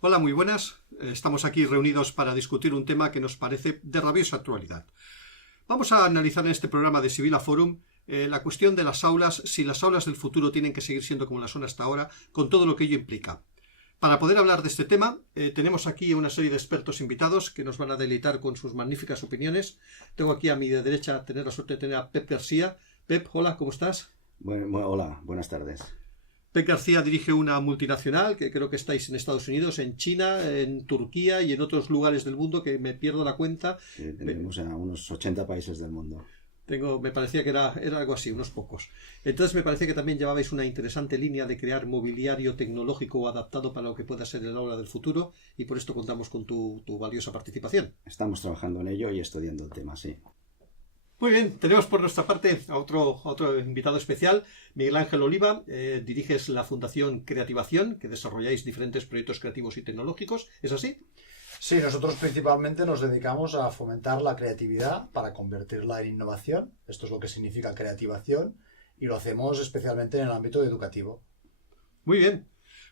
Hola, muy buenas. Estamos aquí reunidos para discutir un tema que nos parece de rabiosa actualidad. Vamos a analizar en este programa de Sibila Forum la cuestión de las aulas, si las aulas del futuro tienen que seguir siendo como las son hasta ahora, con todo lo que ello implica. Para poder hablar de este tema, tenemos aquí una serie de expertos invitados que nos van a deleitar con sus magníficas opiniones. Tengo aquí a mi derecha tener la suerte de tener a Pep García. Pep, hola, ¿cómo estás? Hola, buenas tardes. Pep García dirige una multinacional que creo que estáis en Estados Unidos, en China, en Turquía y en otros lugares del mundo que me pierdo la cuenta. Tenemos a unos 80 países del mundo. Me parecía que era algo así, unos pocos. Entonces me parece que también llevabais una interesante línea de crear mobiliario tecnológico adaptado para lo que pueda ser el aula del futuro y por esto contamos con tu valiosa participación. Estamos trabajando en ello y estudiando el tema, sí. Muy bien, tenemos por nuestra parte a otro invitado especial, Miguel Ángel Oliva. Diriges la Fundación Creativación, que desarrolláis diferentes proyectos creativos y tecnológicos. ¿Es así? Sí, nosotros principalmente nos dedicamos a fomentar la creatividad para convertirla en innovación. Esto es lo que significa creativación y lo hacemos especialmente en el ámbito educativo. Muy bien.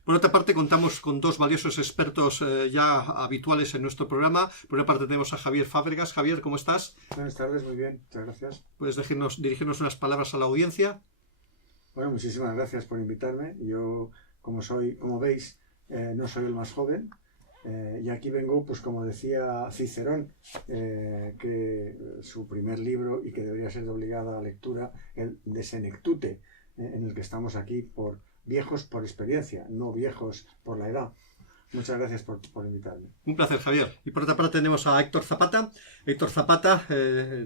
Por otra parte, contamos con dos valiosos expertos ya habituales en nuestro programa. Por una parte tenemos a Javier Fábregas. Javier, ¿cómo estás? Buenas tardes, muy bien, muchas gracias. ¿Puedes dirigirnos unas palabras a la audiencia? Bueno, muchísimas gracias por invitarme. Yo, como veis, no soy el más joven. Y aquí vengo, pues como decía Cicerón, que su primer libro, y que debería ser de obligada lectura, el De Senectute, en el que estamos aquí por viejos por experiencia, no viejos por la edad. Muchas gracias por invitarme. Un placer, Javier. Y por otra parte tenemos a Héctor Zapata. Héctor Zapata,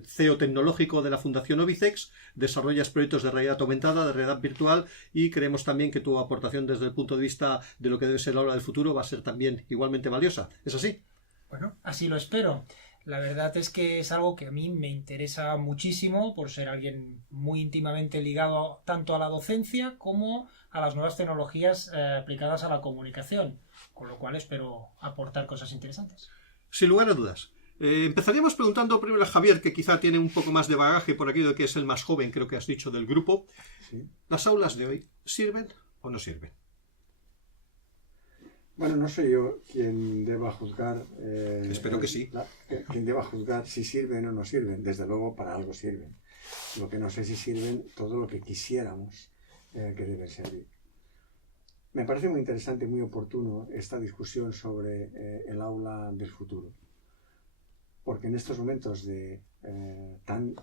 CEO tecnológico de la Fundación Obicex, desarrollas proyectos de realidad aumentada, de realidad virtual, y creemos también que tu aportación desde el punto de vista de lo que debe ser la hora del futuro va a ser también igualmente valiosa. ¿Es así? Bueno, así lo espero. La verdad es que es algo que a mí me interesa muchísimo por ser alguien muy íntimamente ligado tanto a la docencia como a las nuevas tecnologías aplicadas a la comunicación, con lo cual espero aportar cosas interesantes. Sin lugar a dudas. Empezaríamos preguntando primero a Javier, que quizá tiene un poco más de bagaje por aquello de que es el más joven, creo que has dicho, del grupo. Sí. ¿Las aulas de hoy sirven o no sirven? Bueno, no soy yo quien deba juzgar... Espero que sí. Quien deba juzgar si sirven o no sirven. Desde luego, para algo sirven. Lo que no sé si sirven todo lo que quisiéramos que deben servir. Me parece muy interesante y muy oportuno esta discusión sobre el aula del futuro. Porque en estos momentos de tan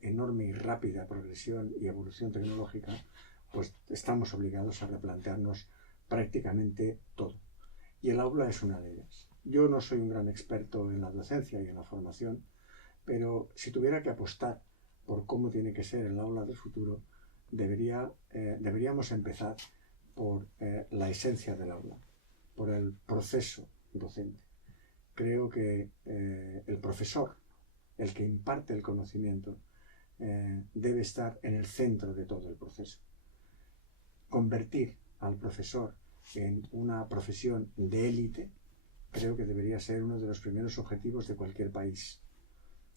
enorme y rápida progresión y evolución tecnológica, pues estamos obligados a replantearnos prácticamente todo. Y el aula es una de ellas. Yo no soy un gran experto en la docencia y en la formación, pero si tuviera que apostar por cómo tiene que ser el aula del futuro, deberíamos empezar por la esencia del aula, por el proceso docente. Creo que el profesor, el que imparte el conocimiento, debe estar en el centro de todo el proceso. Convertir al profesor en una profesión de élite, creo que debería ser uno de los primeros objetivos de cualquier país.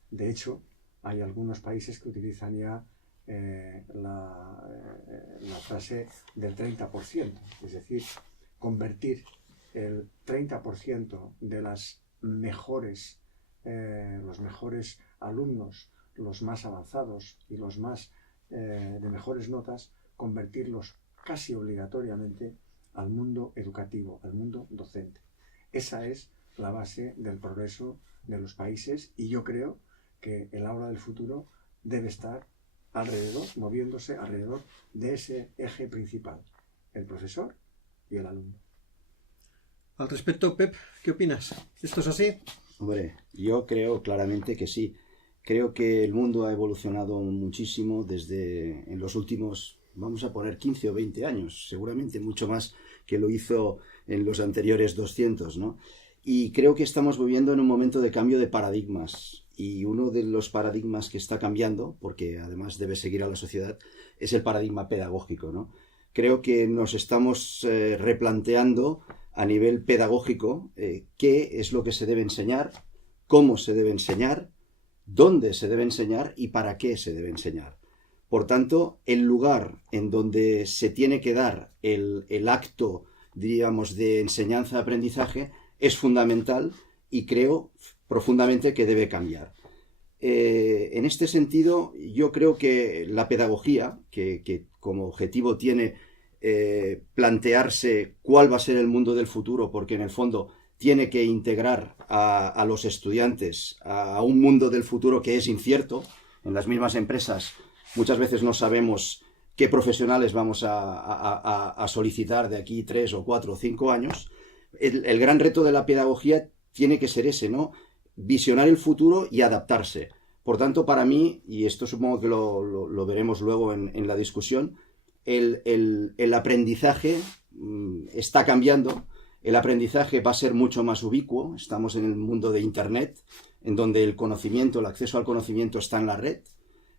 De hecho, hay algunos países que utilizan ya la frase del 30%, es decir, convertir el 30% de los mejores alumnos, los más avanzados y los más de mejores notas, convertirlos casi obligatoriamente al mundo educativo, al mundo docente. Esa es la base del progreso de los países y yo creo que el aula del futuro debe estar moviéndose alrededor de ese eje principal, el profesor y el alumno. Al respecto, Pep, ¿qué opinas? ¿Esto es así? Hombre, yo creo claramente que sí. Creo que el mundo ha evolucionado muchísimo desde en los últimos, vamos a poner 15 o 20 años, seguramente mucho más que lo hizo en los anteriores 200, ¿no? Y creo que estamos viviendo en un momento de cambio de paradigmas. Y uno de los paradigmas que está cambiando, porque además debe seguir a la sociedad, es el paradigma pedagógico, ¿no? Creo que nos estamos replanteando a nivel pedagógico qué es lo que se debe enseñar, cómo se debe enseñar, dónde se debe enseñar y para qué se debe enseñar. Por tanto, el lugar en donde se tiene que dar el acto diríamos, de enseñanza-aprendizaje es fundamental y creo profundamente que debe cambiar. En este sentido, yo creo que la pedagogía, que como objetivo tiene plantearse cuál va a ser el mundo del futuro, porque en el fondo tiene que integrar a los estudiantes a un mundo del futuro que es incierto. En las mismas empresas muchas veces no sabemos qué profesionales vamos a solicitar de aquí 3 o 4 o 5 años. El gran reto de la pedagogía tiene que ser ese, ¿no? Visionar el futuro y adaptarse. Por tanto, para mí, y esto supongo que lo veremos luego en la discusión, el aprendizaje está cambiando. El aprendizaje va a ser mucho más ubicuo. Estamos en el mundo de Internet, en donde el conocimiento, el acceso al conocimiento está en la red.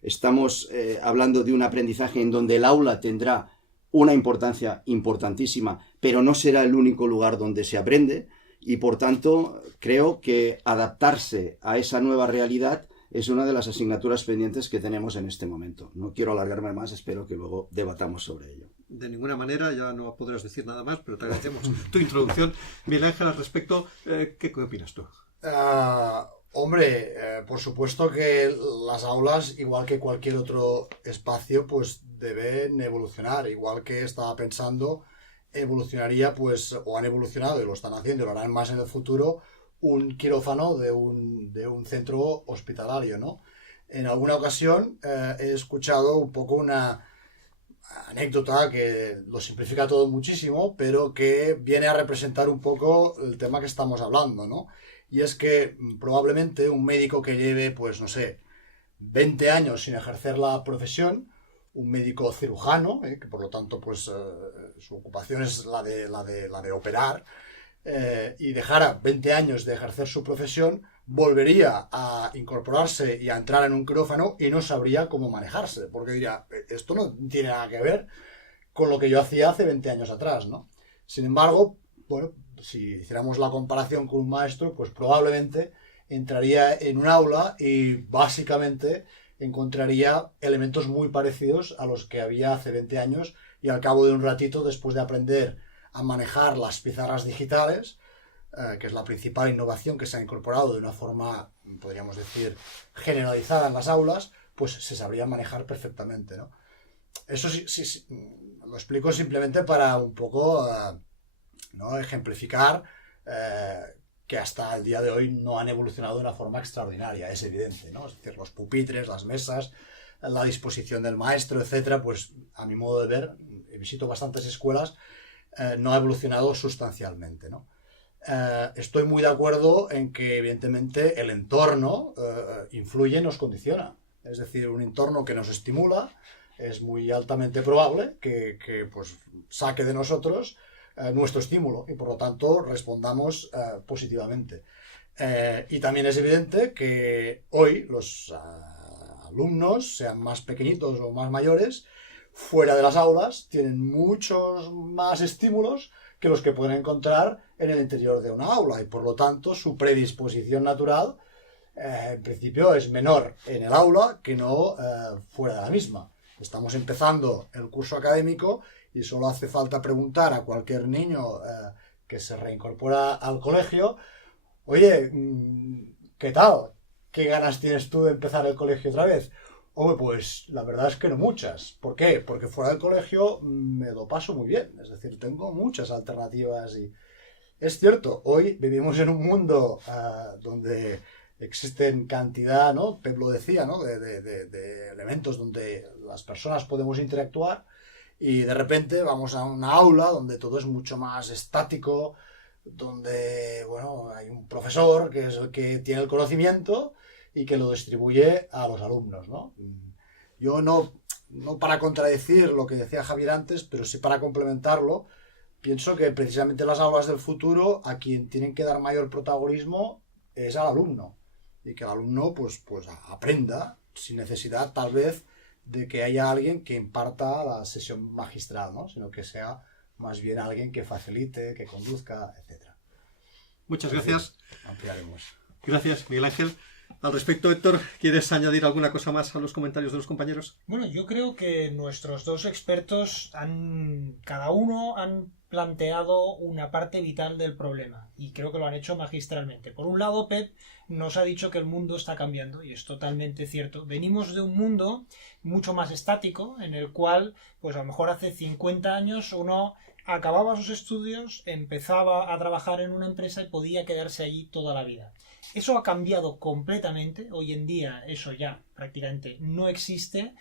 Estamos hablando de un aprendizaje en donde el aula tendrá una importancia importantísima, pero no será el único lugar donde se aprende. Y por tanto, creo que adaptarse a esa nueva realidad es una de las asignaturas pendientes que tenemos en este momento. No quiero alargarme más, espero que luego debatamos sobre ello. De ninguna manera, ya no podrás decir nada más, pero te agradecemos tu introducción. Miguel Ángel, al respecto, ¿qué opinas tú? Hombre, por supuesto que las aulas, igual que cualquier otro espacio, pues deben evolucionar. Igual que estaba pensando, evolucionaría, pues, o han evolucionado y lo están haciendo y lo harán más en el futuro, un quirófano de un centro hospitalario, ¿no? En alguna ocasión he escuchado un poco una anécdota que lo simplifica todo muchísimo, pero que viene a representar un poco el tema que estamos hablando, ¿no? Y es que probablemente un médico que lleve, pues no sé, 20 años sin ejercer la profesión, un médico cirujano, que por lo tanto pues su ocupación es la de operar, y dejara 20 años de ejercer su profesión, volvería a incorporarse y a entrar en un quirófano y no sabría cómo manejarse, porque diría, esto no tiene nada que ver con lo que yo hacía hace 20 años atrás, ¿no? Sin embargo, bueno, si hiciéramos la comparación con un maestro, pues probablemente entraría en un aula y básicamente encontraría elementos muy parecidos a los que había hace 20 años y al cabo de un ratito, después de aprender a manejar las pizarras digitales, que es la principal innovación que se ha incorporado de una forma, podríamos decir, generalizada en las aulas, pues se sabría manejar perfectamente, ¿no? Eso sí, lo explico simplemente para un poco ¿no? ejemplificar que hasta el día de hoy no han evolucionado de una forma extraordinaria, es evidente, ¿no? Es decir, los pupitres, las mesas, la disposición del maestro, etcétera, pues a mi modo de ver, visito bastantes escuelas, no ha evolucionado sustancialmente, ¿no? Estoy muy de acuerdo en que evidentemente el entorno influye y nos condiciona. Es decir, un entorno que nos estimula es muy altamente probable que pues, saque de nosotros nuestro estímulo y por lo tanto respondamos positivamente. Y también es evidente que hoy los alumnos, sean más pequeñitos o más mayores, fuera de las aulas tienen muchos más estímulos que los que pueden encontrar en el interior de una aula y por lo tanto su predisposición natural en principio es menor en el aula que no fuera de la misma. Estamos empezando el curso académico y solo hace falta preguntar a cualquier niño que se reincorpora al colegio, oye, ¿qué tal? ¿Qué ganas tienes tú de empezar el colegio otra vez? Hombre, pues la verdad es que no muchas. ¿Por qué? Porque fuera del colegio me lo paso muy bien. Es decir, tengo muchas alternativas y es cierto, hoy vivimos en un mundo donde existen cantidad, ¿no? Pep lo decía, ¿no? De elementos donde las personas podemos interactuar y de repente vamos a una aula donde todo es mucho más estático, donde, bueno, hay un profesor que es el que tiene el conocimiento y que lo distribuye a los alumnos, ¿no? Yo no para contradecir lo que decía Javier antes, pero sí para complementarlo, pienso que precisamente las aulas del futuro a quien tienen que dar mayor protagonismo es al alumno y que el alumno pues aprenda sin necesidad tal vez de que haya alguien que imparta la sesión magistral, ¿no? Sino que sea más bien alguien que facilite, que conduzca, etc. Muchas gracias. Ampliaremos. Gracias, Miguel Ángel. Al respecto, Héctor, ¿quieres añadir alguna cosa más a los comentarios de los compañeros? Bueno, yo creo que nuestros dos expertos cada uno han planteado una parte vital del problema y creo que lo han hecho magistralmente. Por un lado, Pep nos ha dicho que el mundo está cambiando y es totalmente cierto. Venimos de un mundo mucho más estático en el cual, pues a lo mejor hace 50 años uno acababa sus estudios, empezaba a trabajar en una empresa y podía quedarse allí toda la vida. Eso ha cambiado completamente. Hoy en día eso ya prácticamente no existe.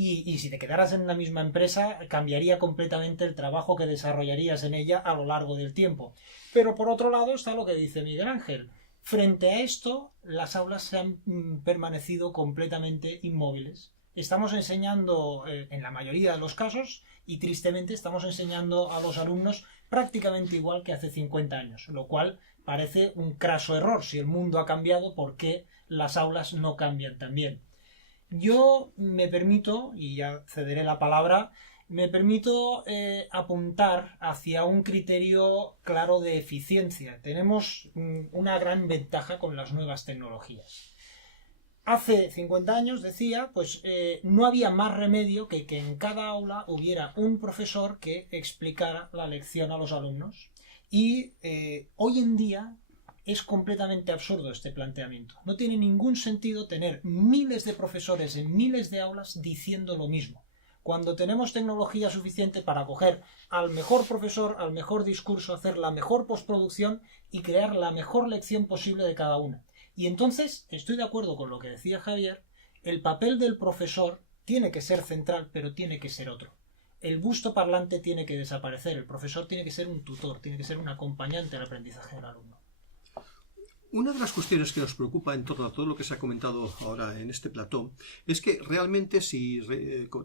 Y si te quedaras en la misma empresa, cambiaría completamente el trabajo que desarrollarías en ella a lo largo del tiempo. Pero por otro lado está lo que dice Miguel Ángel. Frente a esto, las aulas se han permanecido completamente inmóviles. Estamos enseñando, en la mayoría de los casos, y tristemente estamos enseñando a los alumnos prácticamente igual que hace 50 años, lo cual parece un craso error. Si el mundo ha cambiado, ¿por qué las aulas no cambian también? Yo me permito, y ya cederé la palabra, me permito apuntar hacia un criterio claro de eficiencia. Tenemos una gran ventaja con las nuevas tecnologías. Hace 50 años, decía, pues no había más remedio que en cada aula hubiera un profesor que explicara la lección a los alumnos. Y hoy en día es completamente absurdo este planteamiento. No tiene ningún sentido tener miles de profesores en miles de aulas diciendo lo mismo, cuando tenemos tecnología suficiente para coger al mejor profesor, al mejor discurso, hacer la mejor postproducción y crear la mejor lección posible de cada una. Y entonces, estoy de acuerdo con lo que decía Javier, el papel del profesor tiene que ser central, pero tiene que ser otro. El busto parlante tiene que desaparecer, el profesor tiene que ser un tutor, tiene que ser un acompañante al aprendizaje del alumno. Una de las cuestiones que nos preocupa en torno a todo lo que se ha comentado ahora en este plató es que realmente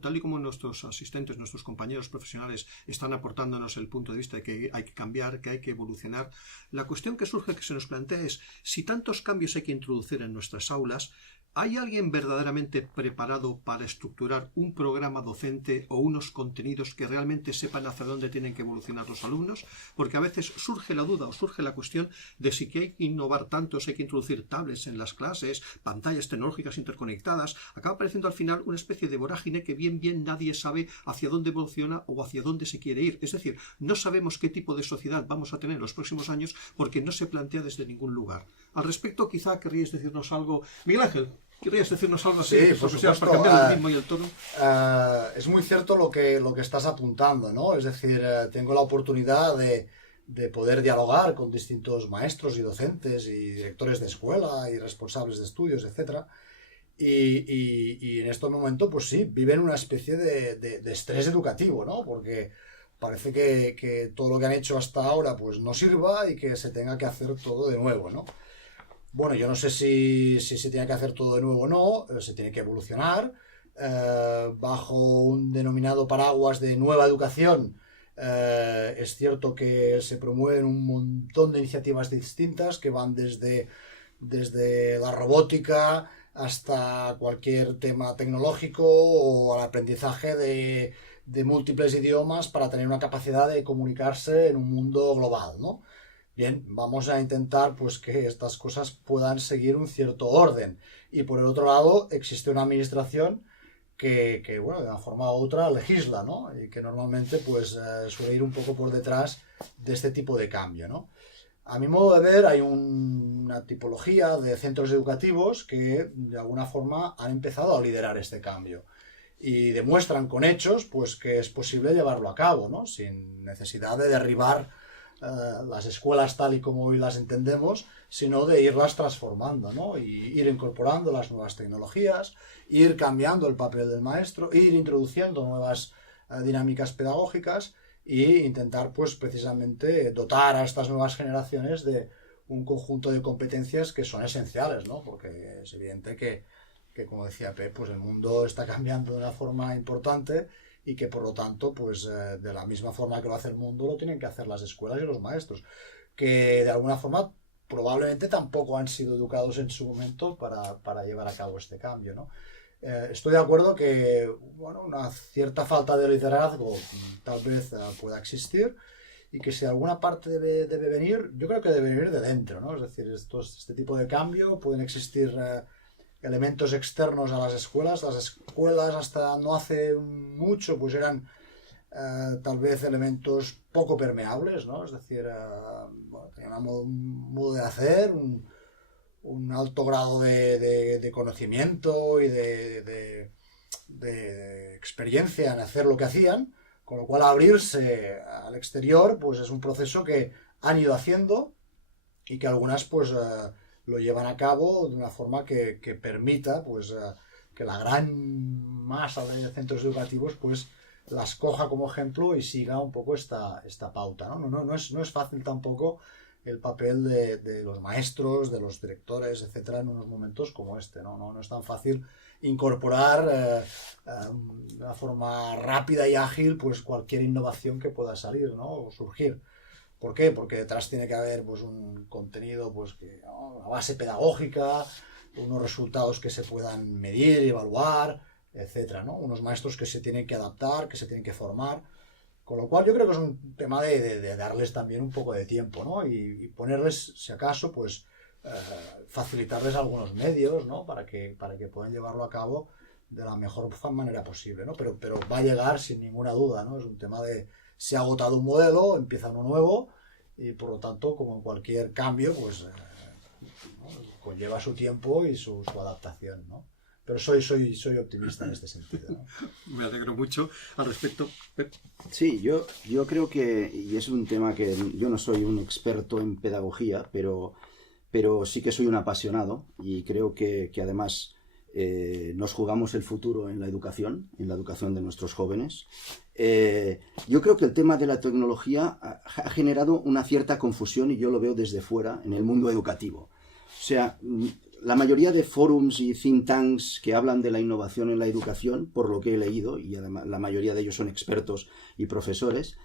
tal y como nuestros asistentes, nuestros compañeros profesionales están aportándonos el punto de vista de que hay que cambiar, que hay que evolucionar, la cuestión que surge, que se nos plantea es si tantos cambios hay que introducir en nuestras aulas, ¿hay alguien verdaderamente preparado para estructurar un programa docente o unos contenidos que realmente sepan hacia dónde tienen que evolucionar los alumnos? Porque a veces surge la duda o surge la cuestión de si que hay que innovar tanto, si hay que introducir tablets en las clases, pantallas tecnológicas interconectadas. Acaba apareciendo al final una especie de vorágine que bien nadie sabe hacia dónde evoluciona o hacia dónde se quiere ir. Es decir, no sabemos qué tipo de sociedad vamos a tener en los próximos años porque no se plantea desde ningún lugar. Al respecto, quizá querríais decirnos algo. Miguel Ángel, ¿querrías decirnos algo así? Sí, por supuesto. Para cambiar el ritmo y el tono. Es muy cierto lo que estás apuntando, ¿no? Es decir, tengo la oportunidad de poder dialogar con distintos maestros y docentes y directores de escuela y responsables de estudios, etcétera. Y en este momento, pues sí, viven una especie de estrés educativo, ¿no? Porque parece que todo lo que han hecho hasta ahora pues no sirva y que se tenga que hacer todo de nuevo, ¿no? Bueno, yo no sé si se tiene que hacer todo de nuevo o no, se tiene que evolucionar bajo un denominado paraguas de nueva educación. Es cierto que se promueven un montón de iniciativas distintas que van desde la robótica hasta cualquier tema tecnológico o al aprendizaje de múltiples idiomas para tener una capacidad de comunicarse en un mundo global, ¿no? Bien, vamos a intentar pues que estas cosas puedan seguir un cierto orden. Y por el otro lado, existe una administración que bueno, de una forma u otra legisla, ¿no? Y que normalmente pues suele ir un poco por detrás de este tipo de cambio, ¿no? A mi modo de ver, hay una tipología de centros educativos que de alguna forma han empezado a liderar este cambio. Y demuestran con hechos pues que es posible llevarlo a cabo, ¿no? Sin necesidad de derribar las escuelas tal y como hoy las entendemos, sino de irlas transformando, ¿no? Y ir incorporando las nuevas tecnologías, ir cambiando el papel del maestro, ir introduciendo nuevas dinámicas pedagógicas e intentar, pues, precisamente dotar a estas nuevas generaciones de un conjunto de competencias que son esenciales, ¿no? Porque es evidente que como decía Pep, pues el mundo está cambiando de una forma importante y que por lo tanto, pues de la misma forma que lo hace el mundo, lo tienen que hacer las escuelas y los maestros, que de alguna forma probablemente tampoco han sido educados en su momento para llevar a cabo este cambio, ¿no? Estoy de acuerdo que, bueno, una cierta falta de liderazgo tal vez pueda existir y que si de alguna parte debe venir, yo creo que debe venir de dentro, ¿no? Es decir, este tipo de cambio pueden existir elementos externos a las escuelas. Las escuelas hasta no hace mucho pues eran tal vez elementos poco permeables, ¿no? Es decir, bueno, tenía un modo de hacer, un alto grado de conocimiento y de experiencia en hacer lo que hacían, con lo cual abrirse al exterior pues es un proceso que han ido haciendo y que algunas pues lo llevan a cabo de una forma que permita pues que la gran masa de centros educativos pues las coja como ejemplo y siga un poco esta pauta, ¿no? No es fácil tampoco el papel de los maestros, de los directores, etcétera, en unos momentos como este, ¿no? No es tan fácil incorporar de una forma rápida y ágil pues cualquier innovación que pueda salir, ¿no? O surgir. ¿Por qué? Porque detrás tiene que haber pues un contenido, pues que, ¿no? Una base pedagógica, unos resultados que se puedan medir, evaluar, etcétera, ¿no? Unos maestros que se tienen que adaptar, que se tienen que formar. Con lo cual yo creo que es un tema de darles también un poco de tiempo, ¿no? Y ponerles, si acaso, pues facilitarles algunos medios, ¿no? Para que puedan llevarlo a cabo de la mejor manera posible, ¿no? Pero va a llegar sin ninguna duda, ¿no? Es un tema de se ha agotado un modelo, empieza uno nuevo y por lo tanto, como en cualquier cambio, pues ¿no? Conlleva su tiempo y su adaptación, ¿no? Pero soy optimista en este sentido, ¿no? Me alegro mucho al respecto. Pep. Sí, yo creo que, y es un tema que yo no soy un experto en pedagogía, pero sí que soy un apasionado y creo que además nos jugamos el futuro en la educación de nuestros jóvenes. Yo creo que el tema de la tecnología ha generado una cierta confusión y yo lo veo desde fuera en el mundo educativo. O sea, la mayoría de forums y think tanks que hablan de la innovación en la educación, por lo que he leído, y además la mayoría de ellos son expertos y profesores,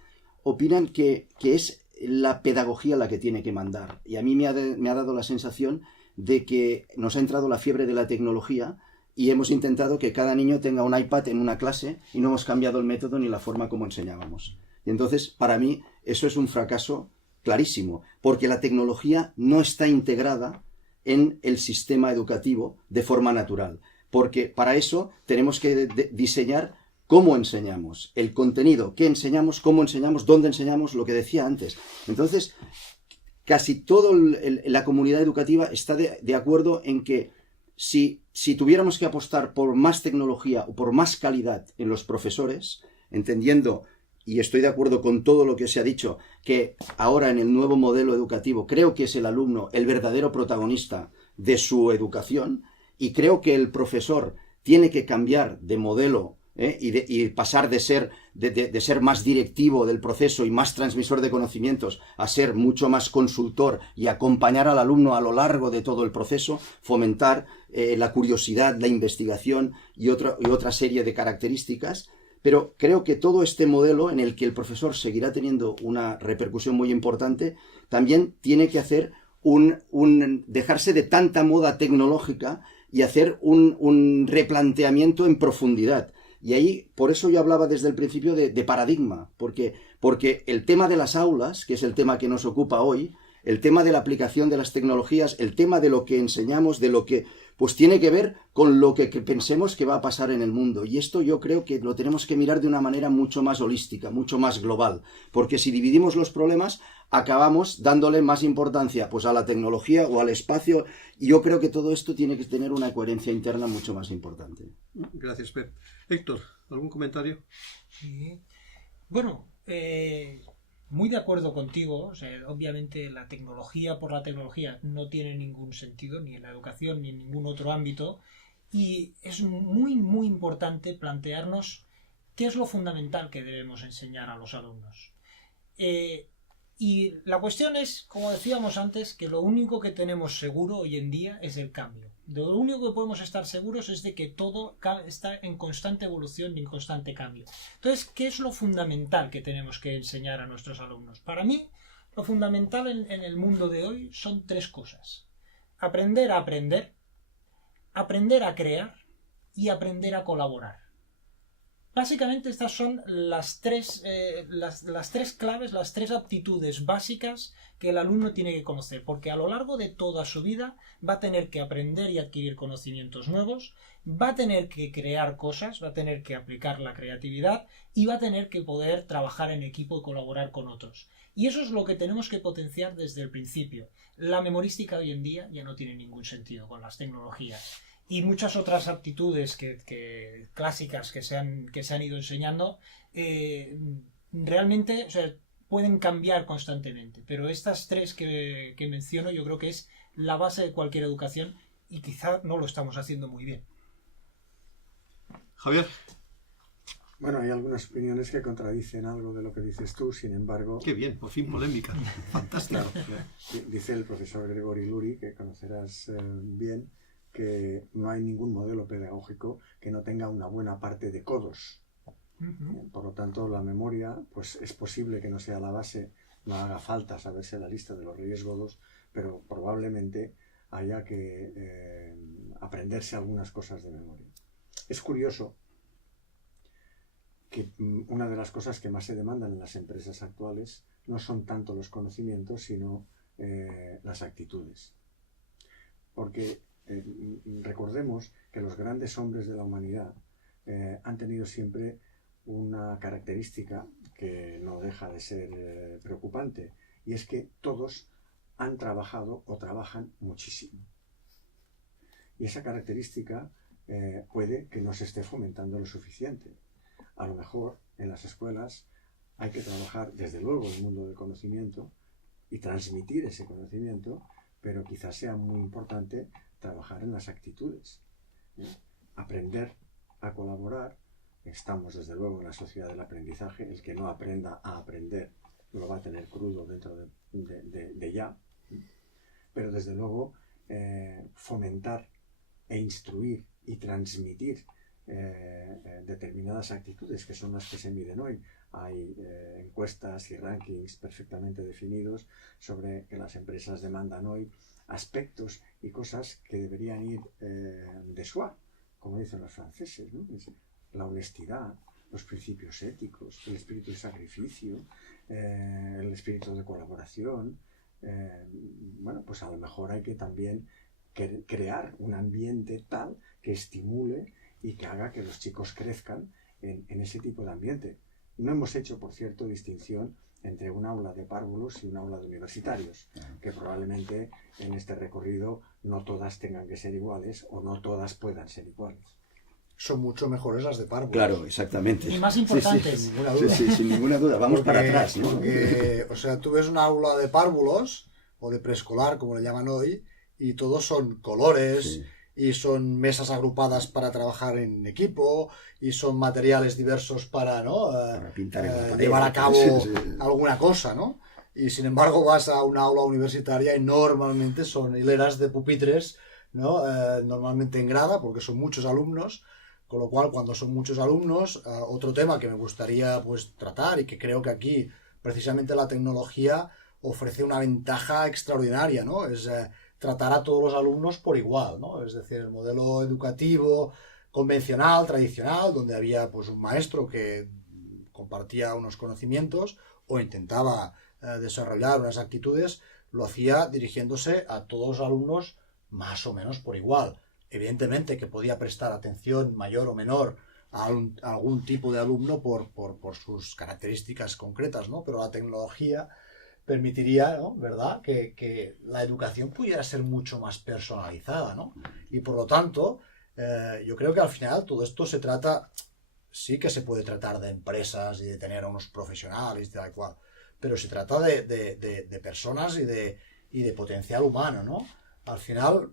opinan que es la pedagogía la que tiene que mandar. Y a mí me ha dado la sensación de que nos ha entrado la fiebre de la tecnología y hemos intentado que cada niño tenga un iPad en una clase y no hemos cambiado el método ni la forma como enseñábamos. Y entonces, para mí, eso es un fracaso clarísimo, porque la tecnología no está integrada en el sistema educativo de forma natural, porque para eso tenemos que diseñar cómo enseñamos, el contenido, qué enseñamos, cómo enseñamos, dónde enseñamos, lo que decía antes. Entonces, casi toda la comunidad educativa está de acuerdo en que si tuviéramos que apostar por más tecnología o por más calidad en los profesores, entendiendo, y estoy de acuerdo con todo lo que se ha dicho, que ahora en el nuevo modelo educativo creo que es el alumno el verdadero protagonista de su educación, y creo que el profesor tiene que cambiar de modelo y pasar de ser más directivo del proceso y más transmisor de conocimientos a ser mucho más consultor y acompañar al alumno a lo largo de todo el proceso, fomentar la curiosidad, la investigación y otra serie de características. Pero creo que todo este modelo en el que el profesor seguirá teniendo una repercusión muy importante, también tiene que hacer dejarse de tanta moda tecnológica y hacer un replanteamiento en profundidad. Y ahí, por eso yo hablaba desde el principio de paradigma, porque el tema de las aulas, que es el tema que nos ocupa hoy, el tema de la aplicación de las tecnologías, el tema de lo que enseñamos, de lo que pues tiene que ver con lo que pensemos que va a pasar en el mundo. Y esto yo creo que lo tenemos que mirar de una manera mucho más holística, mucho más global, porque si dividimos los problemas, acabamos dándole más importancia pues a la tecnología o al espacio, y yo creo que todo esto tiene que tener una coherencia interna mucho más importante. Gracias, Pep. Héctor, ¿algún comentario? Sí. Bueno, muy de acuerdo contigo. O sea, obviamente la tecnología por la tecnología no tiene ningún sentido, ni en la educación ni en ningún otro ámbito, y es muy, muy importante plantearnos qué es lo fundamental que debemos enseñar a los alumnos. Y la cuestión es, como decíamos antes, que lo único que tenemos seguro hoy en día es el cambio. Lo único que podemos estar seguros es de que todo está en constante evolución y en constante cambio. Entonces, ¿qué es lo fundamental que tenemos que enseñar a nuestros alumnos? Para mí, lo fundamental en el mundo de hoy son tres cosas. Aprender a crear y aprender a colaborar. Básicamente estas son las tres claves, las tres aptitudes básicas que el alumno tiene que conocer, porque a lo largo de toda su vida va a tener que aprender y adquirir conocimientos nuevos, va a tener que crear cosas, va a tener que aplicar la creatividad y va a tener que poder trabajar en equipo y colaborar con otros. Y eso es lo que tenemos que potenciar desde el principio. La memorística hoy en día ya no tiene ningún sentido con las tecnologías. Y muchas otras aptitudes clásicas que se han ido enseñando realmente, o sea, pueden cambiar constantemente. Pero estas tres que menciono yo creo que es la base de cualquier educación y quizá no lo estamos haciendo muy bien. Javier. Bueno, hay algunas opiniones que contradicen algo de lo que dices tú, sin embargo... Qué bien, por fin polémica. Fantástico. Claro. Dice el profesor Gregory Lurie, que conocerás bien, que no hay ningún modelo pedagógico que no tenga una buena parte de codos. Por lo tanto, la memoria, pues es posible que no sea la base, no haga falta saberse la lista de los Reyes Godos, pero probablemente haya que aprenderse algunas cosas de memoria. Es curioso que una de las cosas que más se demandan en las empresas actuales no son tanto los conocimientos, sino las actitudes. Porque recordemos que los grandes hombres de la humanidad han tenido siempre una característica que no deja de ser preocupante, y es que todos han trabajado o trabajan muchísimo. Y esa característica puede que no se esté fomentando lo suficiente. A lo mejor en las escuelas hay que trabajar desde luego el mundo del conocimiento y transmitir ese conocimiento, pero quizás sea muy importante trabajar en las actitudes, aprender a colaborar. Estamos desde luego en la sociedad del aprendizaje. El que no aprenda a aprender lo va a tener crudo dentro de ya, pero desde luego fomentar e instruir y transmitir determinadas actitudes, que son las que se miden hoy. Hay encuestas y rankings perfectamente definidos sobre que las empresas demandan hoy aspectos y cosas que deberían ir de soi, como dicen los franceses, ¿no? La honestidad, los principios éticos, el espíritu de sacrificio, el espíritu de colaboración. Bueno, pues a lo mejor hay que también crear un ambiente tal que estimule y que haga que los chicos crezcan en ese tipo de ambiente. No hemos hecho, por cierto, distinción entre un aula de párvulos y un aula de universitarios, que probablemente en este recorrido no todas tengan que ser iguales o no todas puedan ser iguales. Son mucho mejores las de párvulos. Claro, exactamente. Y más importantes. Sin ninguna duda. Sí, sin ninguna duda. Vamos para atrás, ¿no? Porque, o sea, tú ves una aula de párvulos, o de preescolar, como le llaman hoy, y todos son colores, y son mesas agrupadas para trabajar en equipo, y son materiales diversos para, ¿no? Para pintar en la pared, llevar a cabo alguna cosa, ¿no? Y sin embargo vas a una aula universitaria y normalmente son hileras de pupitres, ¿no? Normalmente en grada, porque son muchos alumnos. Con lo cual, cuando son muchos alumnos, otro tema que me gustaría pues tratar, y que creo que aquí precisamente la tecnología ofrece una ventaja extraordinaria, ¿no? Es tratar a todos los alumnos por igual, ¿no? Es decir, el modelo educativo convencional, tradicional, donde había pues un maestro que compartía unos conocimientos o intentaba desarrollar unas actitudes, lo hacía dirigiéndose a todos los alumnos más o menos por igual. Evidentemente que podía prestar atención mayor o menor a algún tipo de alumno por sus características concretas, ¿no? Pero la tecnología permitiría, ¿no? ¿Verdad? Que la educación pudiera ser mucho más personalizada, ¿no? Y por lo tanto, yo creo que al final todo esto se trata, sí que se puede tratar de empresas y de tener a unos profesionales y tal cual, pero se trata de personas y de potencial humano, ¿no? Al final,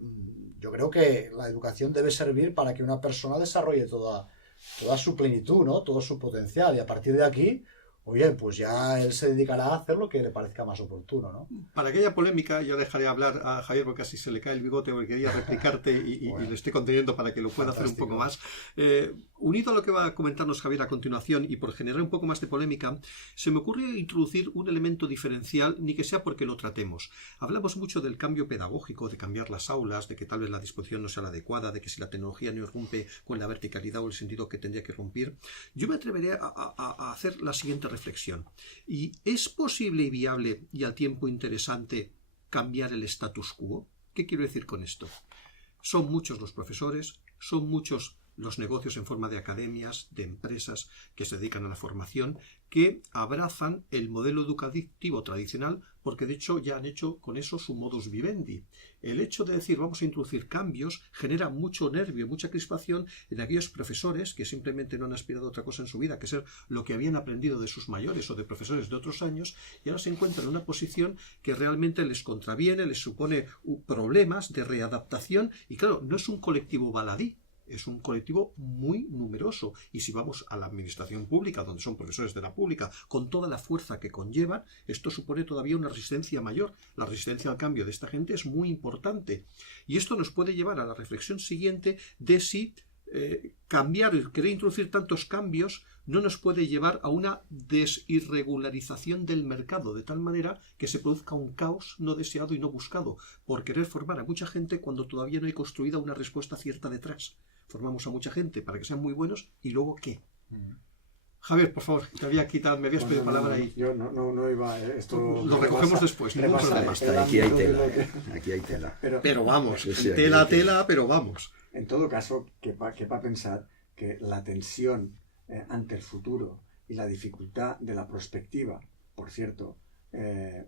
yo creo que la educación debe servir para que una persona desarrolle toda su plenitud, ¿no? Todo su potencial, y a partir de aquí, oye, pues ya él se dedicará a hacer lo que le parezca más oportuno, ¿no? Para que haya polémica, yo dejaré hablar a Javier porque casi se le cae el bigote porque quería replicarte Bueno, y le estoy conteniendo para que lo pueda hacer un fantástico. poco más. Unido a lo que va a comentarnos Javier a continuación y por generar un poco más de polémica, se me ocurre introducir un elemento diferencial, ni que sea porque lo tratemos. Hablamos mucho del cambio pedagógico, de cambiar las aulas, de que tal vez la disposición no sea la adecuada, de que si la tecnología no irrumpe con la verticalidad o el sentido que tendría que irrumpir. Yo me atreveré a hacer la siguiente reflexión. ¿Y es posible y viable y al tiempo interesante cambiar el status quo? ¿Qué quiero decir con esto? Son muchos los profesores, son muchos los negocios en forma de academias, de empresas que se dedican a la formación, que abrazan el modelo educativo tradicional porque de hecho ya han hecho con eso su modus vivendi. El hecho de decir vamos a introducir cambios genera mucho nervio, mucha crispación en aquellos profesores que simplemente no han aspirado a otra cosa en su vida que ser lo que habían aprendido de sus mayores o de profesores de otros años y ahora se encuentran en una posición que realmente les contraviene, les supone problemas de readaptación y claro, no es un colectivo baladí. Es un colectivo muy numeroso y si vamos a la administración pública, donde son profesores de la pública, con toda la fuerza que conllevan, esto supone todavía una resistencia mayor. La resistencia al cambio de esta gente es muy importante y esto nos puede llevar a la reflexión siguiente de si cambiar, querer introducir tantos cambios no nos puede llevar a una desirregularización del mercado, de tal manera que se produzca un caos no deseado y no buscado, por querer formar a mucha gente cuando todavía no hay construida una respuesta cierta detrás. Formamos a mucha gente para que sean muy buenos y luego ¿qué? Javier, por favor, te había quitado, me habías pedido palabra ahí. Yo no iba, esto lo recogemos después, ningún problema. Aquí hay tela, aquí hay tela. Pero vamos, Sí, tela, pero vamos. En todo caso, quepa pensar que la tensión ante el futuro y la dificultad de la prospectiva, por cierto,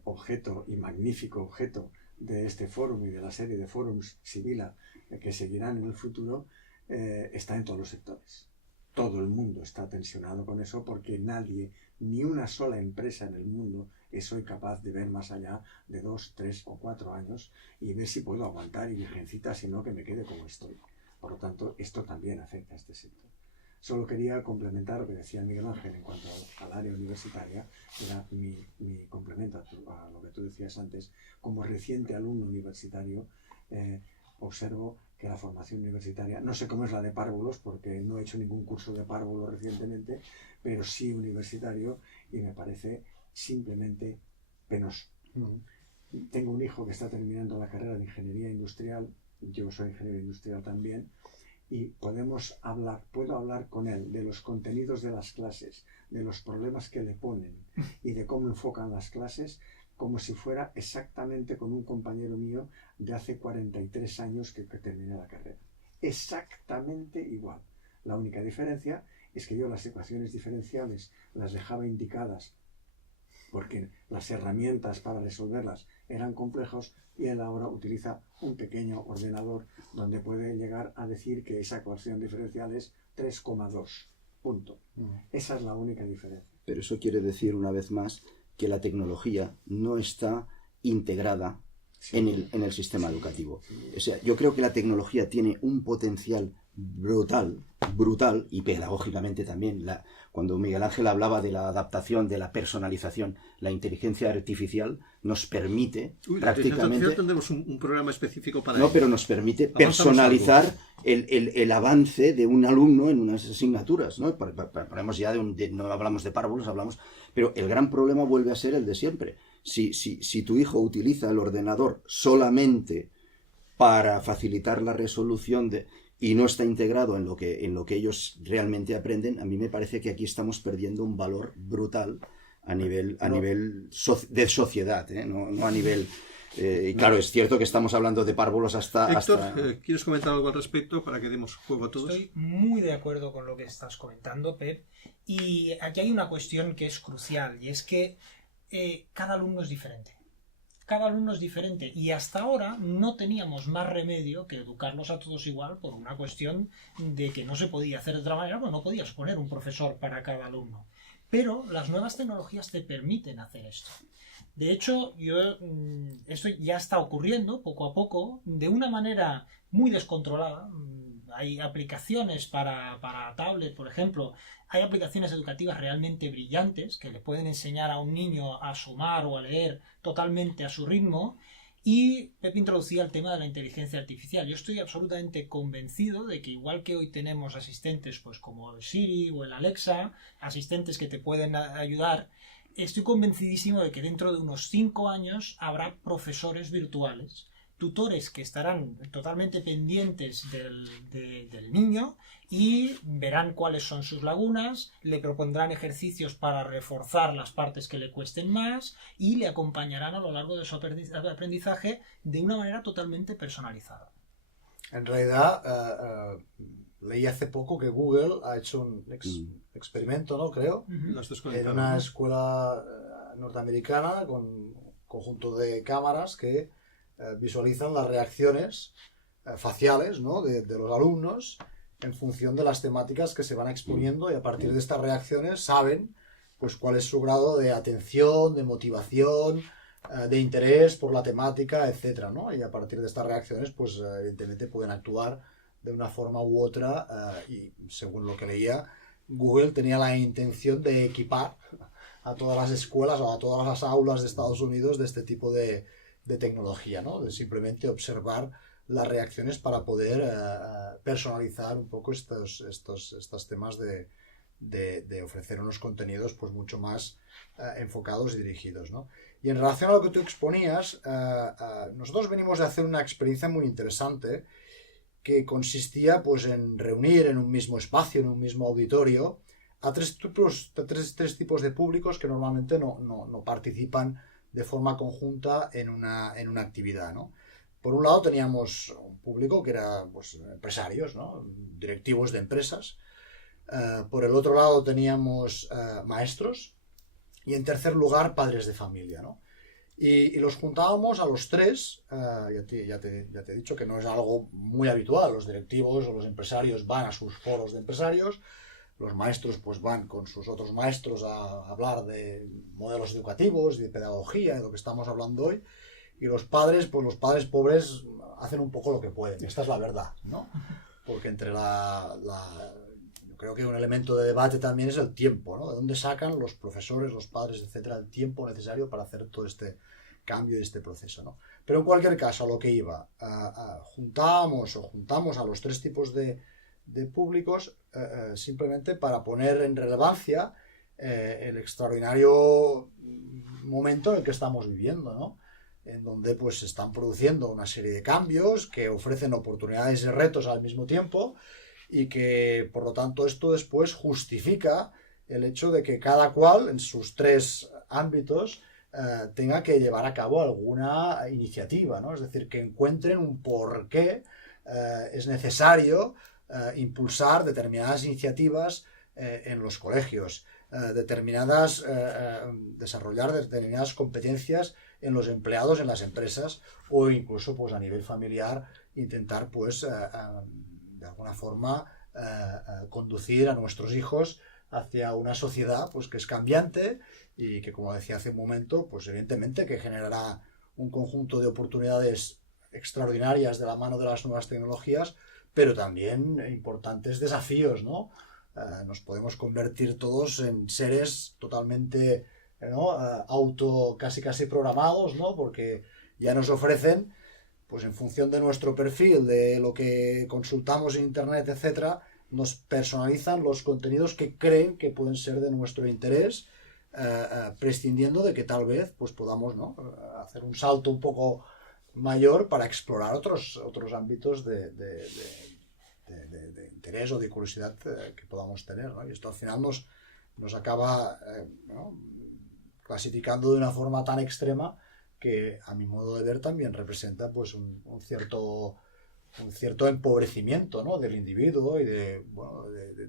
objeto y magnífico objeto de este fórum y de la serie de fórums Sibila que seguirán en el futuro, está en todos los sectores. Todo el mundo está tensionado con eso porque nadie, ni una sola empresa en el mundo es hoy capaz de ver más allá de 2, 3 o 4 años y ver si puedo aguantar y virgencita, si no que me quede como estoy. Por lo tanto, esto también afecta a este sector. Solo quería complementar lo que decía Miguel Ángel en cuanto al área universitaria, que era mi complemento a lo que tú decías antes. Como reciente alumno universitario, observo que la formación universitaria, no sé cómo es la de párvulos, porque no he hecho ningún curso de párvulos recientemente, pero sí universitario, y me parece simplemente penoso. Tengo un hijo que está terminando la carrera de ingeniería industrial, yo soy ingeniero industrial también, y puedo hablar con él de los contenidos de las clases, de los problemas que le ponen y de cómo enfocan las clases, como si fuera exactamente con un compañero mío de hace 43 años que terminé la carrera. Exactamente igual. La única diferencia es que yo las ecuaciones diferenciales las dejaba indicadas porque las herramientas para resolverlas eran complejos y él ahora utiliza un pequeño ordenador donde puede llegar a decir que esa ecuación diferencial es 3,2. Punto. Esa es la única diferencia. Pero eso quiere decir, una vez más, que la tecnología no está integrada en el sistema educativo. O sea, yo creo que la tecnología tiene un potencial brutal, y pedagógicamente también. Cuando Miguel Ángel hablaba de la adaptación, de la personalización, la inteligencia artificial nos permite prácticamente... Tendremos un programa específico para No, ello. pero nos permite personalizar el avance de un alumno en unas asignaturas, ¿no? Hablamos ya no hablamos de párvulos, pero el gran problema vuelve a ser el de siempre. Si tu hijo utiliza el ordenador solamente para facilitar la resolución y no está integrado en lo que ellos realmente aprenden, a mí me parece que aquí estamos perdiendo un valor brutal a nivel de sociedad, no a nivel... y claro, es cierto que estamos hablando de párvulos hasta... Héctor, ¿quieres comentar algo al respecto para que demos juego a todos? Estoy muy de acuerdo con lo que estás comentando, Pep, y aquí hay una cuestión que es crucial, y es que cada alumno es diferente. Cada alumno es diferente y hasta ahora no teníamos más remedio que educarlos a todos igual por una cuestión de que no se podía hacer de otra manera, pues no podías poner un profesor para cada alumno. Pero las nuevas tecnologías te permiten hacer esto. De hecho, esto ya está ocurriendo poco a poco, de una manera muy descontrolada. Hay aplicaciones para tablet, por ejemplo. Hay aplicaciones educativas realmente brillantes que le pueden enseñar a un niño a sumar o a leer totalmente a su ritmo. Y Pep introducía el tema de la inteligencia artificial. Yo estoy absolutamente convencido de que igual que hoy tenemos asistentes pues como el Siri o el Alexa, asistentes que te pueden ayudar, estoy convencidísimo de que dentro de unos 5 años habrá profesores virtuales, tutores que estarán totalmente pendientes del niño y verán cuáles son sus lagunas, le propondrán ejercicios para reforzar las partes que le cuesten más y le acompañarán a lo largo de su aprendizaje de una manera totalmente personalizada. En realidad, leí hace poco que Google ha hecho un experimento, ¿no? Creo, en una escuela norteamericana con un conjunto de cámaras que visualizan las reacciones faciales, ¿no? de los alumnos en función de las temáticas que se van exponiendo, y a partir de estas reacciones saben pues cuál es su grado de atención, de motivación, de interés por la temática, etcétera, ¿no? Y a partir de estas reacciones pues evidentemente pueden actuar de una forma u otra, y según lo que leía, Google tenía la intención de equipar a todas las escuelas o a todas las aulas de Estados Unidos de este tipo de tecnología, ¿no? De simplemente observar las reacciones para poder personalizar un poco estos temas de ofrecer unos contenidos pues mucho más enfocados y dirigidos, ¿no? Y en relación a lo que tú exponías, nosotros venimos de hacer una experiencia muy interesante que consistía pues en reunir en un mismo espacio, en un mismo auditorio, a tres tipos de públicos que normalmente no participan de forma conjunta en una actividad, ¿no? Por un lado teníamos un público que era pues, empresarios, ¿no? Directivos de empresas. Por el otro lado teníamos maestros. Y en tercer lugar, padres de familia, ¿no? Y los juntábamos a los tres. Ya te he dicho que no es algo muy habitual. Los directivos o los empresarios van a sus foros de empresarios. Los maestros pues van con sus otros maestros a hablar de modelos educativos y de pedagogía, de lo que estamos hablando hoy. Y los padres, pues los padres pobres hacen un poco lo que pueden. Esta es la verdad, ¿no? Porque entre yo creo que un elemento de debate también es el tiempo, ¿no? De dónde sacan los profesores, los padres, etcétera, el tiempo necesario para hacer todo este cambio y este proceso, ¿no? Pero en cualquier caso, a lo que iba, juntamos a los tres tipos de públicos simplemente para poner en relevancia el extraordinario momento en el que estamos viviendo, ¿no? En donde pues se están produciendo una serie de cambios que ofrecen oportunidades y retos al mismo tiempo, y que por lo tanto esto después justifica el hecho de que cada cual en sus tres ámbitos tenga que llevar a cabo alguna iniciativa, ¿no? Es decir, que encuentren un por qué es necesario impulsar determinadas iniciativas en los colegios, desarrollar determinadas competencias en los empleados, en las empresas, o incluso pues a nivel familiar intentar pues de alguna forma conducir a nuestros hijos hacia una sociedad pues que es cambiante y que, como decía hace un momento, pues evidentemente que generará un conjunto de oportunidades extraordinarias de la mano de las nuevas tecnologías, pero también importantes desafíos, ¿no? Nos podemos convertir todos en seres totalmente, ¿no? Casi programados, ¿no? Porque ya nos ofrecen, pues en función de nuestro perfil, de lo que consultamos en internet, etcétera, nos personalizan los contenidos que creen que pueden ser de nuestro interés, prescindiendo de que tal vez pues podamos, ¿no? Hacer un salto un poco mayor para explorar otros ámbitos de interés o de curiosidad que podamos tener, ¿no? Y esto al final nos acaba ¿no? clasificando de una forma tan extrema que, a mi modo de ver, también representa pues un cierto empobrecimiento, ¿no? Del individuo y de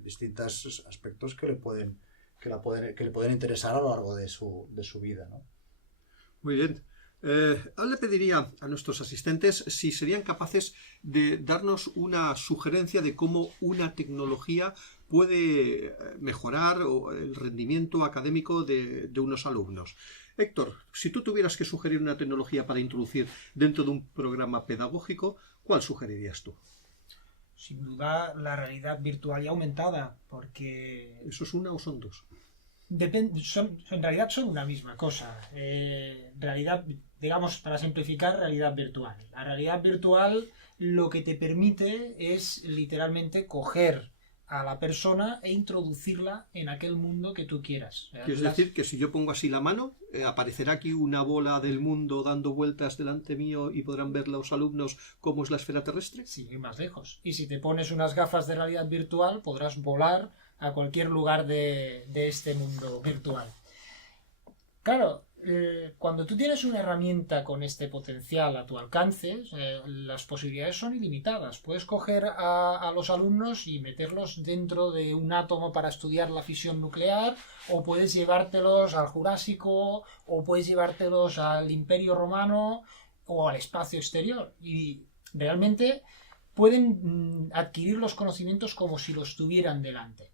distintos aspectos que le pueden interesar a lo largo de su vida, ¿no? Muy bien. Ahora le pediría a nuestros asistentes si serían capaces de darnos una sugerencia de cómo una tecnología puede mejorar el rendimiento académico de unos alumnos. Héctor, si tú tuvieras que sugerir una tecnología para introducir dentro de un programa pedagógico, ¿cuál sugerirías tú? Sin duda, la realidad virtual y aumentada, porque ¿Eso es una o son dos? en realidad son una misma cosa. Realidad, digamos, para simplificar, realidad virtual. La realidad virtual lo que te permite es literalmente coger a la persona e introducirla en aquel mundo que tú quieras. ¿Quieres decir que si yo pongo así la mano, aparecerá aquí una bola del mundo dando vueltas delante mío y podrán ver los alumnos cómo es la esfera terrestre? Sí, más lejos. Y si te pones unas gafas de realidad virtual, podrás volar a cualquier lugar de este mundo virtual. Claro, cuando tú tienes una herramienta con este potencial a tu alcance, las posibilidades son ilimitadas. Puedes coger a los alumnos y meterlos dentro de un átomo para estudiar la fisión nuclear, o puedes llevártelos al Jurásico, o puedes llevártelos al Imperio Romano o al espacio exterior. Y realmente pueden adquirir los conocimientos como si los tuvieran delante.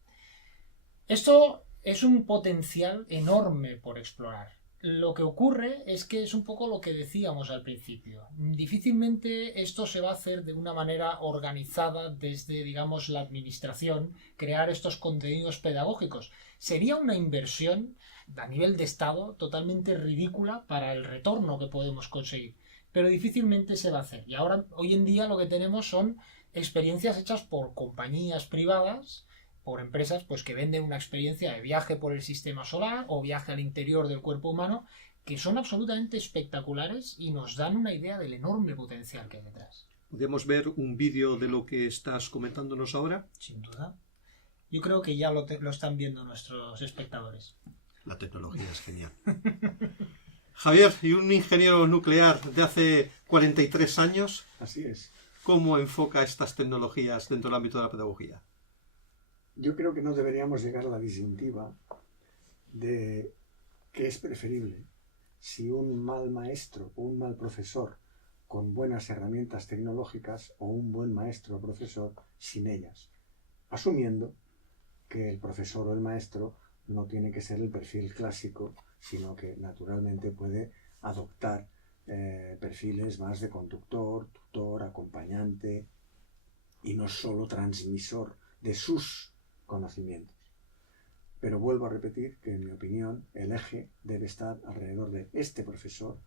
Esto es un potencial enorme por explorar. Lo que ocurre es que es un poco lo que decíamos al principio. Difícilmente esto se va a hacer de una manera organizada desde, digamos, la administración, crear estos contenidos pedagógicos. Sería una inversión a nivel de Estado totalmente ridícula para el retorno que podemos conseguir, pero difícilmente se va a hacer. Y ahora, hoy en día, lo que tenemos son experiencias hechas por compañías privadas, por empresas pues que venden una experiencia de viaje por el sistema solar o viaje al interior del cuerpo humano, que son absolutamente espectaculares y nos dan una idea del enorme potencial que hay detrás. ¿Podemos ver un vídeo de lo que estás comentándonos ahora? Sin duda. Yo creo que ya lo están viendo nuestros espectadores. La tecnología es genial. Javier, y un ingeniero nuclear de hace 43 años, Así es. ¿cómo enfoca estas tecnologías dentro del ámbito de la pedagogía? Yo creo que no deberíamos llegar a la disyuntiva de que es preferible si un mal maestro o un mal profesor con buenas herramientas tecnológicas o un buen maestro o profesor sin ellas, asumiendo que el profesor o el maestro no tiene que ser el perfil clásico, sino que naturalmente puede adoptar perfiles más de conductor, tutor, acompañante y no solo transmisor de sus conocimientos. Pero vuelvo a repetir que, en mi opinión, el eje debe estar alrededor de este profesor,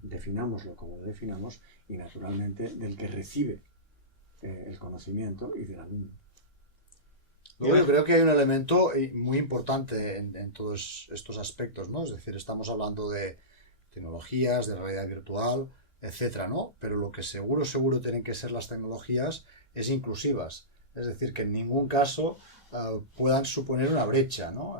definámoslo como lo definamos, y naturalmente del que recibe el conocimiento y del alumno. Yo creo que hay un elemento muy importante en todos estos aspectos, ¿no? Es decir, estamos hablando de tecnologías, de realidad virtual, etcétera, ¿no? Pero lo que seguro tienen que ser las tecnologías es inclusivas. Es decir, que en ningún caso puedan suponer una brecha, ¿no?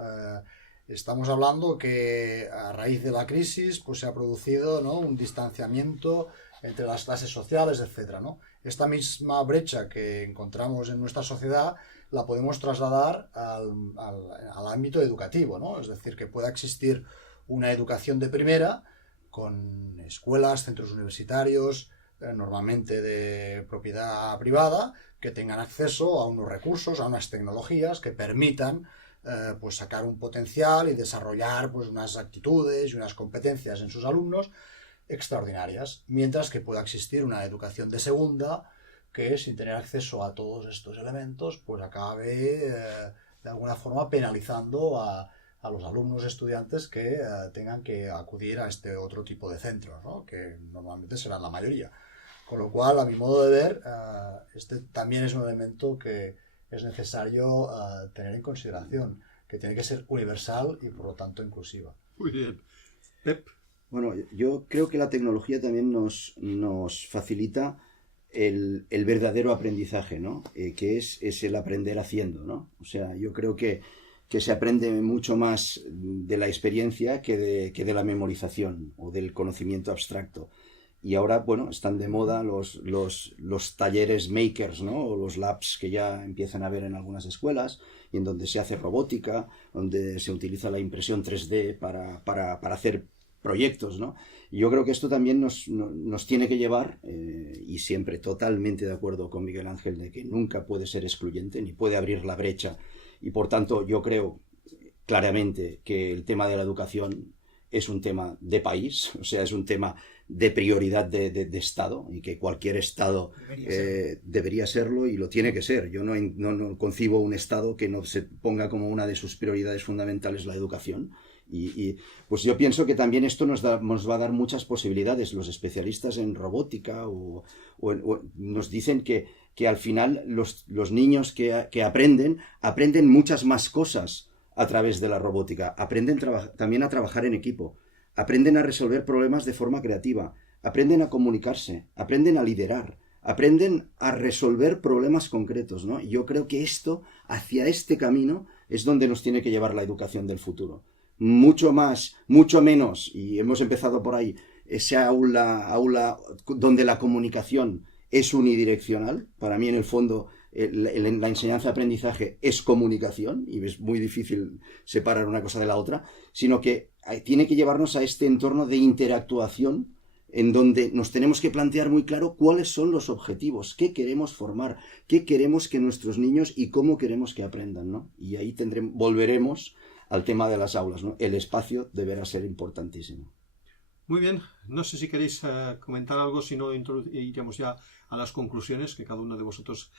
Estamos hablando que a raíz de la crisis pues se ha producido, ¿no?, un distanciamiento entre las clases sociales, etcétera, ¿no? Esta misma brecha que encontramos en nuestra sociedad la podemos trasladar al ámbito educativo, ¿no? Es decir, que pueda existir una educación de primera con escuelas, centros universitarios, normalmente de propiedad privada, que tengan acceso a unos recursos, a unas tecnologías que permitan pues sacar un potencial y desarrollar pues unas actitudes y unas competencias en sus alumnos extraordinarias, mientras que pueda existir una educación de segunda que, sin tener acceso a todos estos elementos, pues acabe de alguna forma penalizando a los alumnos estudiantes que tengan que acudir a este otro tipo de centros, ¿no?, que normalmente serán la mayoría. Con lo cual, a mi modo de ver, este también es un elemento que es necesario tener en consideración, que tiene que ser universal y por lo tanto inclusiva. Muy bien. Pep. Bueno, yo creo que la tecnología también nos facilita el verdadero aprendizaje, ¿no? Que es el aprender haciendo, ¿no? O sea, yo creo que se aprende mucho más de la experiencia que de la memorización o del conocimiento abstracto. Y ahora, bueno, están de moda los talleres makers, ¿no?, o los labs que ya empiezan a ver en algunas escuelas, y en donde se hace robótica, donde se utiliza la impresión 3D para hacer proyectos, ¿no? Y yo creo que esto también nos tiene que llevar, y siempre totalmente de acuerdo con Miguel Ángel, de que nunca puede ser excluyente, ni puede abrir la brecha. Y por tanto, yo creo claramente que el tema de la educación es un tema de país, o sea, es un tema de prioridad de Estado, y que cualquier Estado debería serlo y lo tiene que ser. Yo no concibo un Estado que no se ponga como una de sus prioridades fundamentales la educación. Y pues yo pienso que también esto nos va a dar muchas posibilidades. Los especialistas en robótica nos dicen que al final los niños que aprenden muchas más cosas a través de la robótica. Aprenden también a trabajar en equipo, aprenden a resolver problemas de forma creativa, aprenden a comunicarse, aprenden a liderar, aprenden a resolver problemas concretos, ¿no? Y yo creo que hacia este camino es donde nos tiene que llevar la educación del futuro. Mucho menos, y hemos empezado por ahí, ese aula donde la comunicación es unidireccional. Para mí, en el fondo, la enseñanza-aprendizaje es comunicación, y es muy difícil separar una cosa de la otra, sino que tiene que llevarnos a este entorno de interactuación en donde nos tenemos que plantear muy claro cuáles son los objetivos, qué queremos formar, qué queremos que nuestros niños y cómo queremos que aprendan, ¿no? Y ahí volveremos al tema de las aulas, ¿no? El espacio deberá ser importantísimo. Muy bien, no sé si queréis comentar algo, si no iríamos ya a las conclusiones, que cada uno de vosotros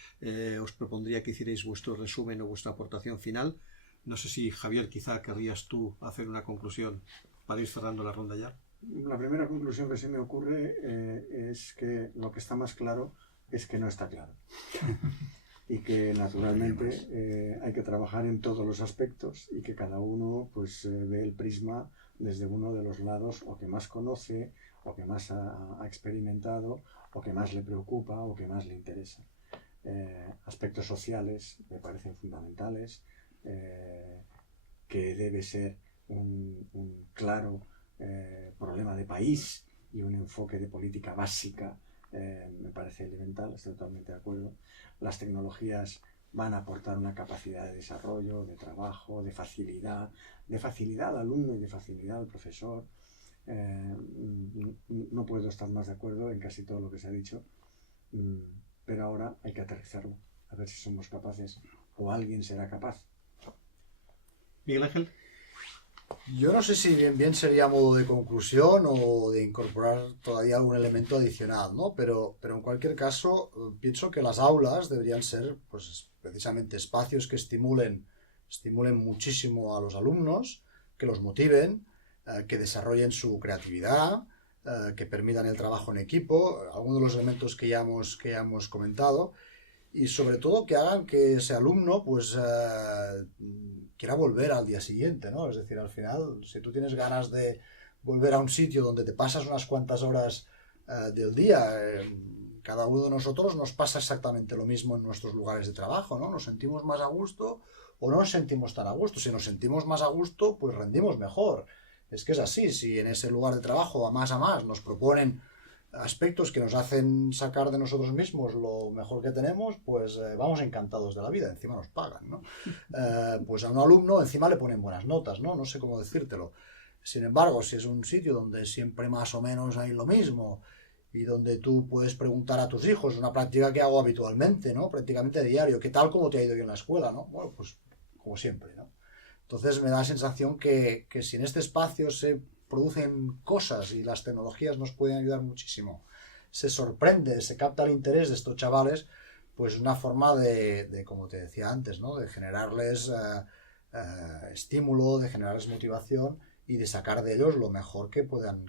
os propondría que hicierais vuestro resumen o vuestra aportación final. No sé si, Javier, quizá querrías tú hacer una conclusión para ir cerrando la ronda ya. La primera conclusión que se me ocurre es que lo que está más claro es que no está claro. Y que naturalmente hay que trabajar en todos los aspectos, y que cada uno pues ve el prisma desde uno de los lados o que más conoce, o que más ha experimentado, o que más le preocupa, o que más le interesa. Aspectos sociales me parecen fundamentales, que debe ser un claro problema de país y un enfoque de política básica, me parece elemental, estoy totalmente de acuerdo. Las tecnologías van a aportar una capacidad de desarrollo, de trabajo, de facilidad al alumno y de facilidad al profesor. No puedo estar más de acuerdo en casi todo lo que se ha dicho, pero ahora hay que aterrizarlo, a ver si somos capaces, o alguien será capaz. Miguel Ángel. Yo no sé si bien sería a modo de conclusión o de incorporar todavía algún elemento adicional, ¿no? Pero en cualquier caso, pienso que las aulas deberían ser, pues, precisamente espacios que estimulen muchísimo a los alumnos, que los motiven, que desarrollen su creatividad, que permitan el trabajo en equipo, algunos de los elementos que ya hemos comentado, y sobre todo que hagan que ese alumno, pues, quiera volver al día siguiente, ¿no? Es decir, al final, si tú tienes ganas de volver a un sitio donde te pasas unas cuantas horas del día, cada uno de nosotros nos pasa exactamente lo mismo en nuestros lugares de trabajo, ¿no? Nos sentimos más a gusto o no nos sentimos tan a gusto. Si nos sentimos más a gusto, pues rendimos mejor. Es que es así. Si en ese lugar de trabajo a más nos proponen aspectos que nos hacen sacar de nosotros mismos lo mejor que tenemos, pues vamos encantados de la vida, encima nos pagan, ¿no? Pues a un alumno encima le ponen buenas notas, ¿no? No sé cómo decírtelo. Sin embargo, si es un sitio donde siempre más o menos hay lo mismo y donde tú puedes preguntar a tus hijos, una práctica que hago habitualmente, ¿no? Prácticamente a diario, ¿qué tal, cómo te ha ido hoy en la escuela, ¿no? Bueno, pues como siempre, ¿no? Entonces me da la sensación que si en este espacio se producen cosas y las tecnologías nos pueden ayudar muchísimo, se sorprende, se capta el interés de estos chavales, pues una forma de como te decía antes, ¿no? De generarles estímulo, de generarles motivación y de sacar de ellos lo mejor que puedan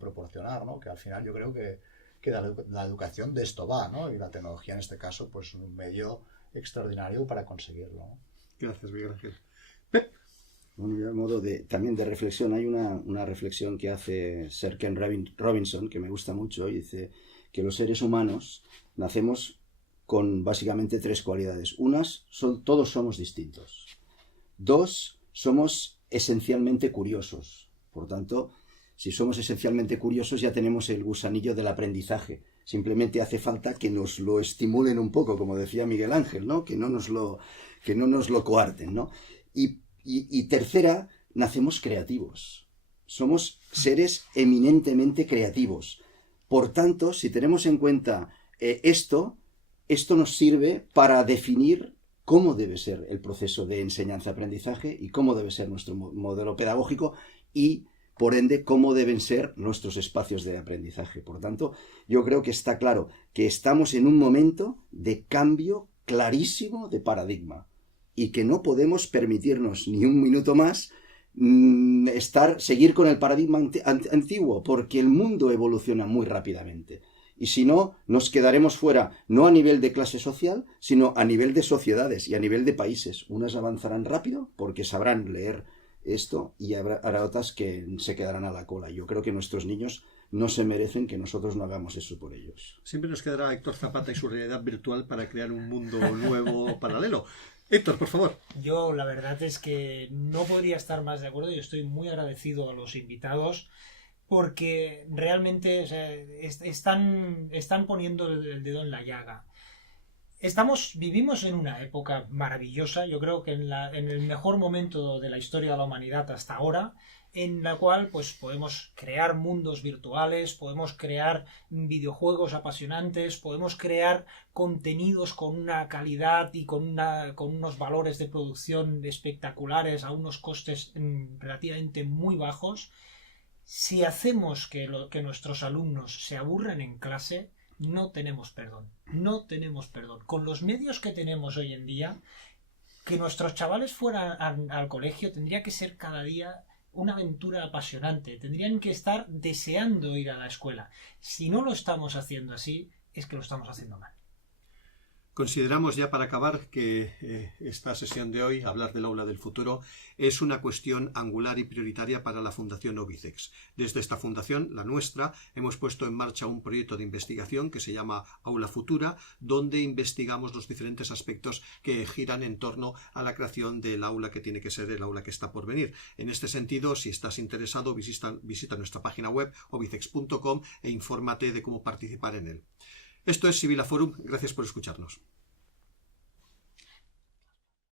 proporcionar, ¿no? Que al final yo creo que la educación de esto va, ¿no? Y la tecnología en este caso, pues un medio extraordinario para conseguirlo, ¿no? Gracias, Miguel Ángel. Bueno, yo a modo también de reflexión, hay una reflexión que hace Sir Ken Robinson, que me gusta mucho, y dice que los seres humanos nacemos con básicamente 3 cualidades. Todos somos distintos. 2, somos esencialmente curiosos. Por tanto, si somos esencialmente curiosos, ya tenemos el gusanillo del aprendizaje. Simplemente hace falta que nos lo estimulen un poco, como decía Miguel Ángel, ¿no? Que no nos lo coarten, ¿no? Y tercera, nacemos creativos. Somos seres eminentemente creativos. Por tanto, si tenemos en cuenta esto nos sirve para definir cómo debe ser el proceso de enseñanza-aprendizaje y cómo debe ser nuestro modelo pedagógico, y por ende, cómo deben ser nuestros espacios de aprendizaje. Por tanto, yo creo que está claro que estamos en un momento de cambio clarísimo de paradigma y que no podemos permitirnos ni un minuto más seguir con el paradigma antiguo, porque el mundo evoluciona muy rápidamente. Y si no, nos quedaremos fuera, no a nivel de clase social, sino a nivel de sociedades y a nivel de países. Unas avanzarán rápido porque sabrán leer esto y habrá otras que se quedarán a la cola. Yo creo que nuestros niños no se merecen que nosotros no hagamos eso por ellos. Siempre nos quedará Héctor Zapata y su realidad virtual para crear un mundo nuevo paralelo. Héctor, por favor. Yo la verdad es que no podría estar más de acuerdo y estoy muy agradecido a los invitados porque realmente, o sea, están poniendo el dedo en la llaga. Vivimos en una época maravillosa, yo creo que en el mejor momento de la historia de la humanidad hasta ahora, en la cual pues podemos crear mundos virtuales, podemos crear videojuegos apasionantes, podemos crear contenidos con una calidad y con unos valores de producción espectaculares a unos costes relativamente muy bajos. Si hacemos que nuestros alumnos se aburran en clase, no tenemos perdón. No tenemos perdón. Con los medios que tenemos hoy en día, que nuestros chavales fueran al colegio tendría que ser cada día una aventura apasionante. Tendrían que estar deseando ir a la escuela. Si no lo estamos haciendo así, es que lo estamos haciendo mal. Consideramos ya para acabar que esta sesión de hoy, hablar del aula del futuro, es una cuestión angular y prioritaria para la Fundación Obicex. Desde esta fundación, la nuestra, hemos puesto en marcha un proyecto de investigación que se llama Aula Futura, donde investigamos los diferentes aspectos que giran en torno a la creación del aula que tiene que ser el aula que está por venir. En este sentido, si estás interesado, visita nuestra página web obicex.com e infórmate de cómo participar en él. Esto es Sibila Forum. Gracias por escucharnos.